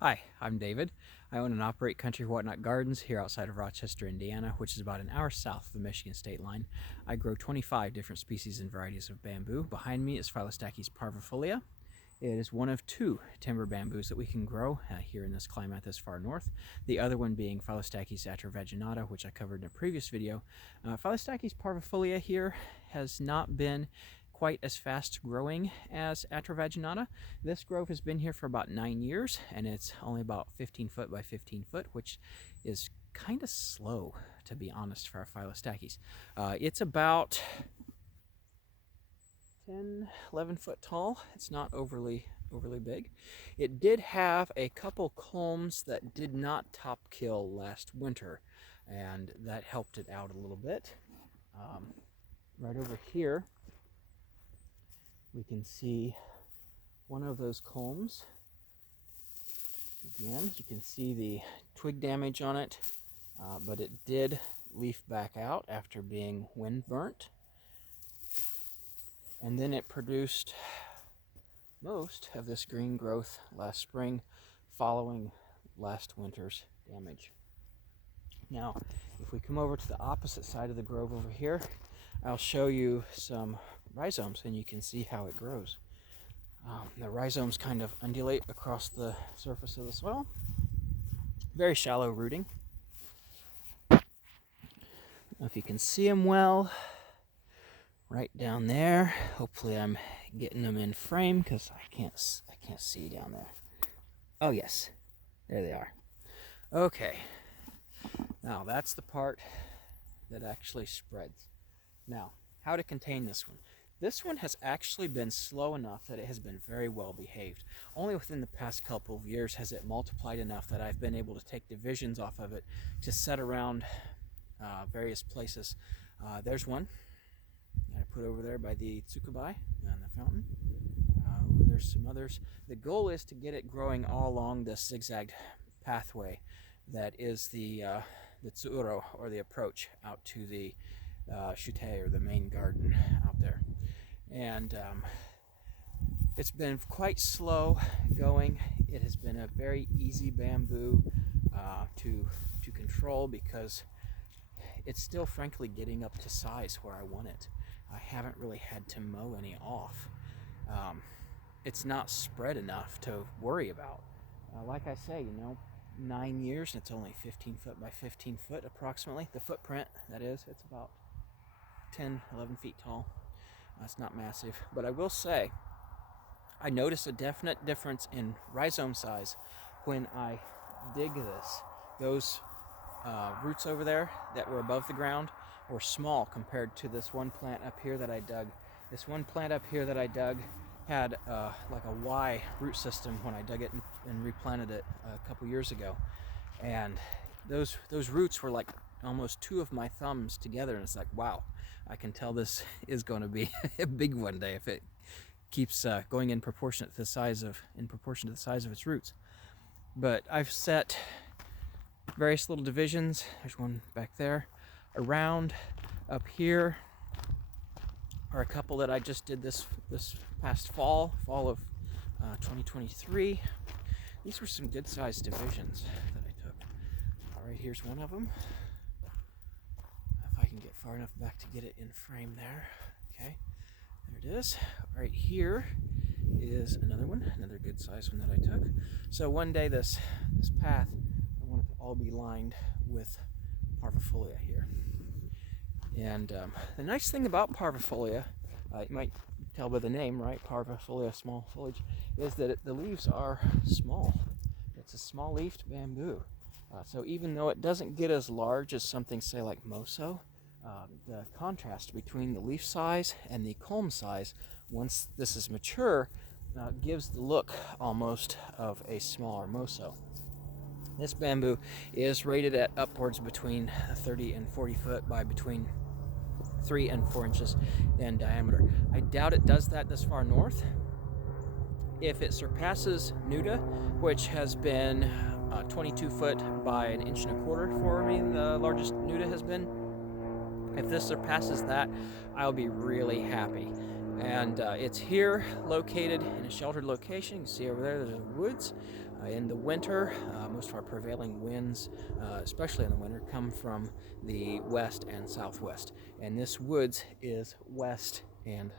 Hi, I'm David. I own and operate Country Whatnot Gardens here outside of Rochester, Indiana, which is about an hour south of the Michigan state line. I grow 25 different species and varieties of bamboo. Behind me is Phyllostachys parvifolia. It is one of two timber bamboos that we can grow here in this climate this far north. The other one being Phyllostachys atravaginata, which I covered in a previous video. Phyllostachys parvifolia here has not been quite as fast growing as atravaginata. This grove has been here for about 9 years, and it's only about 15 foot by 15 foot, which is kind of slow, to be honest, for our Phyllostachys. It's about 10, 11 foot tall. It's not overly big. It did have a couple culms that did not top kill last winter, and that helped it out a little bit. Right over here, we can see one of those culms. Again, you can see the twig damage on it, but it did leaf back out after being wind burnt. And then it produced most of this green growth last spring following last winter's damage. Now, if we come over to the opposite side of the grove over here, I'll show you some rhizomes and you can see how it grows. The rhizomes kind of undulate across the surface of the soil. Very shallow rooting. I don't know if you can see them well. Right down there. Hopefully I'm getting them in frame because I can't see down there. Oh yes, there they are. Okay, now that's the part that actually spreads. Now, how to contain this one. This one has actually been slow enough that it has been very well behaved. Only within the past couple of years has it multiplied enough that I've been able to take divisions off of it to set around various places. There's one I put over there by the tsukubai and the fountain. There's some others. The goal is to get it growing all along this zigzag pathway that is the tsuro, or the approach out to the shute, or the main garden out there. And it's been quite slow going. It has been a very easy bamboo to control because it's still frankly getting up to size where I want it. I haven't really had to mow any off. It's not spread enough to worry about. Like I say, 9 years, and it's only 15 foot by 15 foot approximately. The footprint, that is, it's about 10, 11 feet tall. That's not massive. But I will say, I noticed a definite difference in rhizome size when I dig this. Those roots over there that were above the ground were small compared to this one plant up here that I dug. This one plant up here that I dug had like a Y root system when I dug it and replanted it a couple years ago. And those roots were like almost two of my thumbs together, and it's like, wow, I can tell this is going to be a big one day if it keeps going in proportion to the size of its roots. But I've set various little divisions. There's one back there. Around up here are a couple that I just did this past fall of 2023. These were some good sized divisions that I took. All right, here's one of them. If I can get far enough back to get it in frame there. Okay, there it is. Right here is another one, another good sized one that I took. So one day this path, I want it to all be lined with parvifolia here. And the nice thing about parvifolia, you might tell by the name, right? Parvifolia, small foliage, is that the leaves are small. It's a small-leafed bamboo. So even though it doesn't get as large as something, say, like moso, the contrast between the leaf size and the culm size, once this is mature, gives the look almost of a smaller moso. This bamboo is rated at upwards between 30 and 40 foot by between 3 and 4 inches in diameter. I doubt it does that this far north. If it surpasses Nuda, which has been 22 foot by 1.25 inches for me, the largest Nuda has been. If this surpasses that, I'll be really happy. And it's here, located in a sheltered location. You can see over there, there's the woods. In the winter, most of our prevailing winds, especially in the winter, come from the west and southwest. And this woods is west, and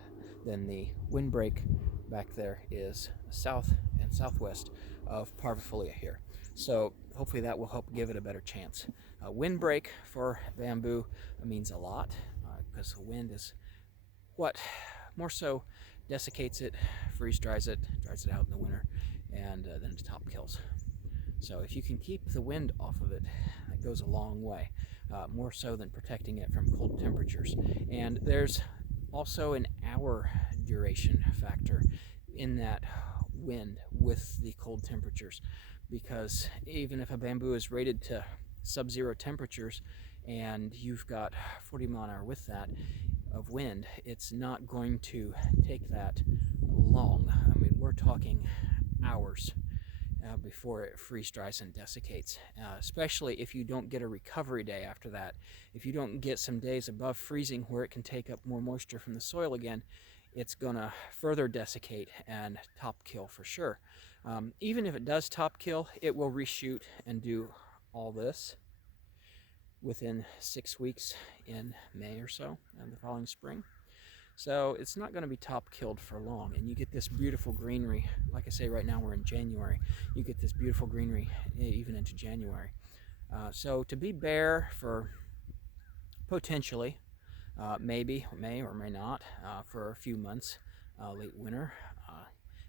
then the windbreak back there is south and southwest of parvifolia here. So hopefully that will help give it a better chance. Windbreak for bamboo means a lot because the wind is what more so desiccates it, freeze dries it out in the winter, and then it top kills. So if you can keep the wind off of it, that goes a long way, more so than protecting it from cold temperatures. And there's also an hour duration factor in that wind with the cold temperatures, because even if a bamboo is rated to sub-zero temperatures and you've got 40 mile an hour with that of wind, it's not going to take that long. I mean, we're talking hours before it freeze dries and desiccates, especially if you don't get a recovery day after that. If you don't get some days above freezing where it can take up more moisture from the soil again, it's gonna further desiccate and top kill for sure. Even if it does top kill, it will reshoot and do all this within 6 weeks in May or so, and the following spring. So it's not going to be top killed for long, and you get this beautiful greenery. Like I say, right now we're in January. You get this beautiful greenery even into January. So to be bare for potentially, maybe, may or may not, for a few months, late winter,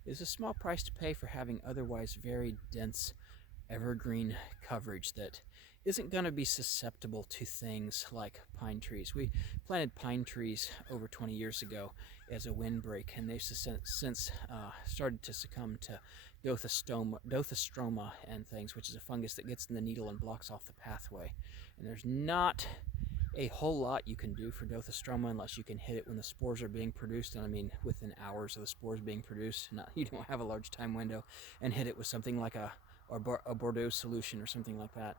is a small price to pay for having otherwise very dense evergreen coverage that isn't going to be susceptible to things like pine trees. We planted pine trees over 20 years ago as a windbreak, and they've since started to succumb to Dothostroma and things, which is a fungus that gets in the needle and blocks off the pathway. And there's not a whole lot you can do for Dothostroma unless you can hit it when the spores are being produced, and I mean within hours of the spores being produced. You don't have a large time window, and hit it with something like a Bordeaux solution or something like that.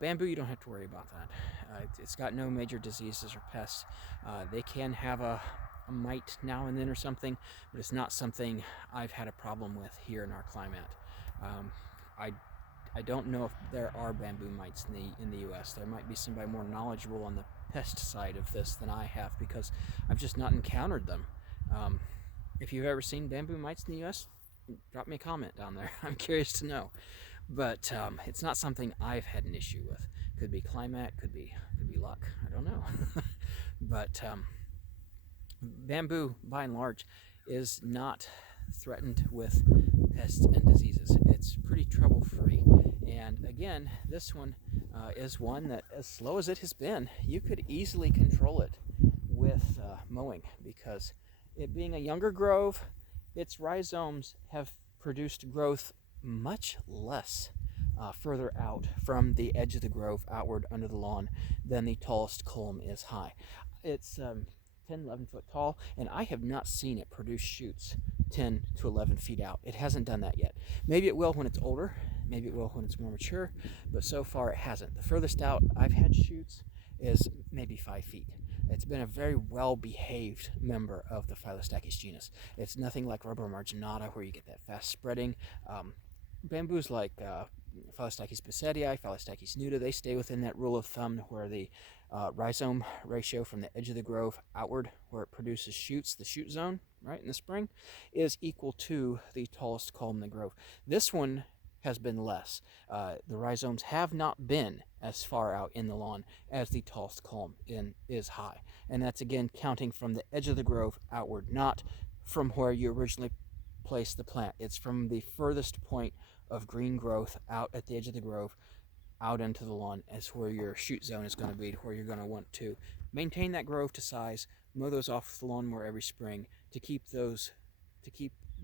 Bamboo, you don't have to worry about that. It's got no major diseases or pests. They can have a mite now and then or something, but it's not something I've had a problem with here in our climate. I don't know if there are bamboo mites in the U.S. There might be somebody more knowledgeable on the pest side of this than I have, because I've just not encountered them. If you've ever seen bamboo mites in the U.S., drop me a comment down there. I'm curious to know. But it's not something I've had an issue with. Could be climate, could be luck. I don't know. But bamboo, by and large, is not threatened with pests and diseases. It's pretty trouble-free. And again, this one is one that, as slow as it has been, you could easily control it with mowing, because it being a younger grove, its rhizomes have produced growth much less further out from the edge of the grove outward under the lawn than the tallest culm is high. It's 10, 11 foot tall, and I have not seen it produce shoots 10 to 11 feet out. It hasn't done that yet. Maybe it will when it's older, maybe it will when it's more mature, but so far it hasn't. The furthest out I've had shoots is maybe 5 feet. It's been a very well-behaved member of the Phyllostachys genus. It's nothing like rubber marginata where you get that fast spreading. Bamboos like Phyllostachys basedii, Phyllostachys nuda, they stay within that rule of thumb where the rhizome ratio from the edge of the grove outward, where it produces shoots, the shoot zone, right, in the spring, is equal to the tallest culm in the grove. This one has been less. The rhizomes have not been as far out in the lawn as the tallest culm is high. And that's, again, counting from the edge of the grove outward, not from where you originally placed the plant. It's from the furthest point of green growth out at the edge of the grove out into the lawn as where your shoot zone is going to be, where you're going to want to maintain that grove to size, mow those off the lawnmower every spring to keep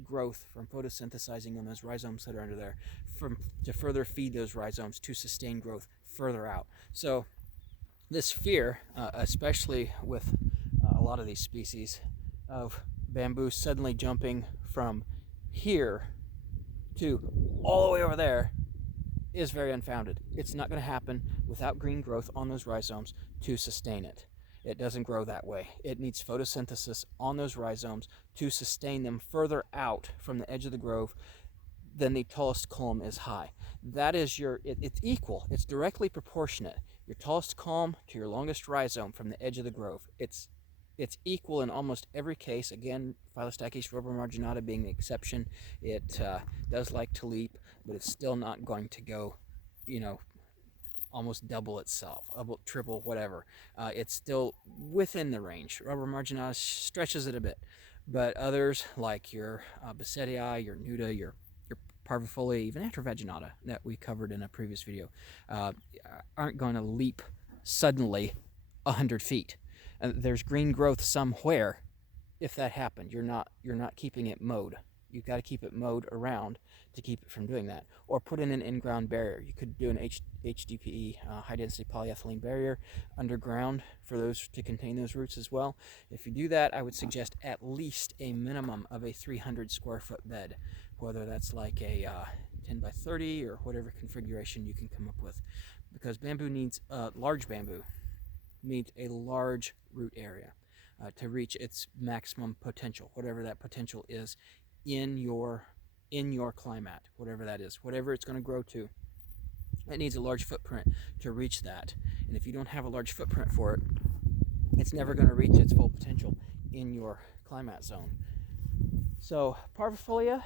growth from photosynthesizing on those rhizomes that are under there, to further feed those rhizomes to sustain growth further out. So this fear, especially with a lot of these species, of bamboo suddenly jumping from here to all the way over there, is very unfounded. It's not going to happen without green growth on those rhizomes to sustain it. It doesn't grow that way. It needs photosynthesis on those rhizomes to sustain them further out from the edge of the grove, then the tallest culm is high. That is it's equal. It's directly proportionate. Your tallest culm to your longest rhizome from the edge of the grove. It's equal in almost every case. Again, Phyllostachys rubra marginata being the exception. It does like to leap, but it's still not going to go, almost double itself, triple, whatever. It's still within the range. Rubra marginata stretches it a bit, but others like your Bessetii, your Nuda, your parvifolia, even Atrovaginata that we covered in a previous video, aren't going to leap suddenly 100 feet. There's green growth somewhere. If that happened, you're not keeping it mowed. You've got to keep it mowed around to keep it from doing that, or put in an in-ground barrier. You could do an HDPE, high-density polyethylene barrier underground for those to contain those roots as well. If you do that, I would suggest at least a minimum of a 300 square foot bed, whether that's like a 10 by 30 or whatever configuration you can come up with, because bamboo needs large bamboo needs a large root area to reach its maximum potential, whatever that potential is in your climate, whatever that is, whatever it's going to grow to. It needs a large footprint to reach that. And if you don't have a large footprint for it, it's never going to reach its full potential in your climate zone. So parvifolia,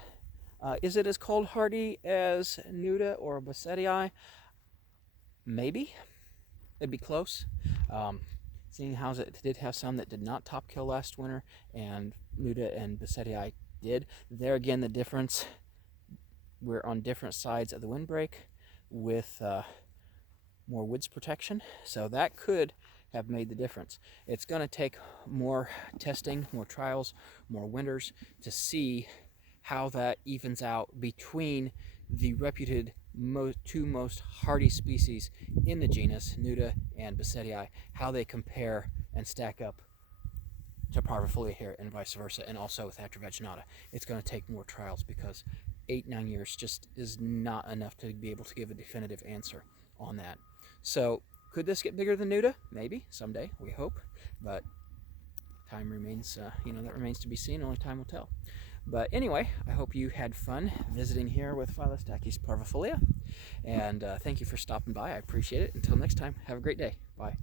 is it as cold hardy as Nuda or Bessetii? Maybe. It'd be close. Seeing how it did have some that did not top kill last winter, and Nuda and Bessetii did. There again, the difference, we're on different sides of the windbreak with more woods protection, so that could have made the difference. It's going to take more testing, more trials, more winters to see how that evens out between the reputed two most hardy species in the genus, Nuda and Bessetii, how they compare and stack up to parvifolia here and vice versa, and also with Atrovaginata. It's going to take more trials because 8-9 years just is not enough to be able to give a definitive answer on that. So could this get bigger than Nuda? Maybe someday, we hope, but time remains, that remains to be seen. Only time will tell. But anyway, I hope you had fun visiting here with Phyllostachys parvifolia, and thank you for stopping by. I appreciate it. Until next time, have a great day. Bye.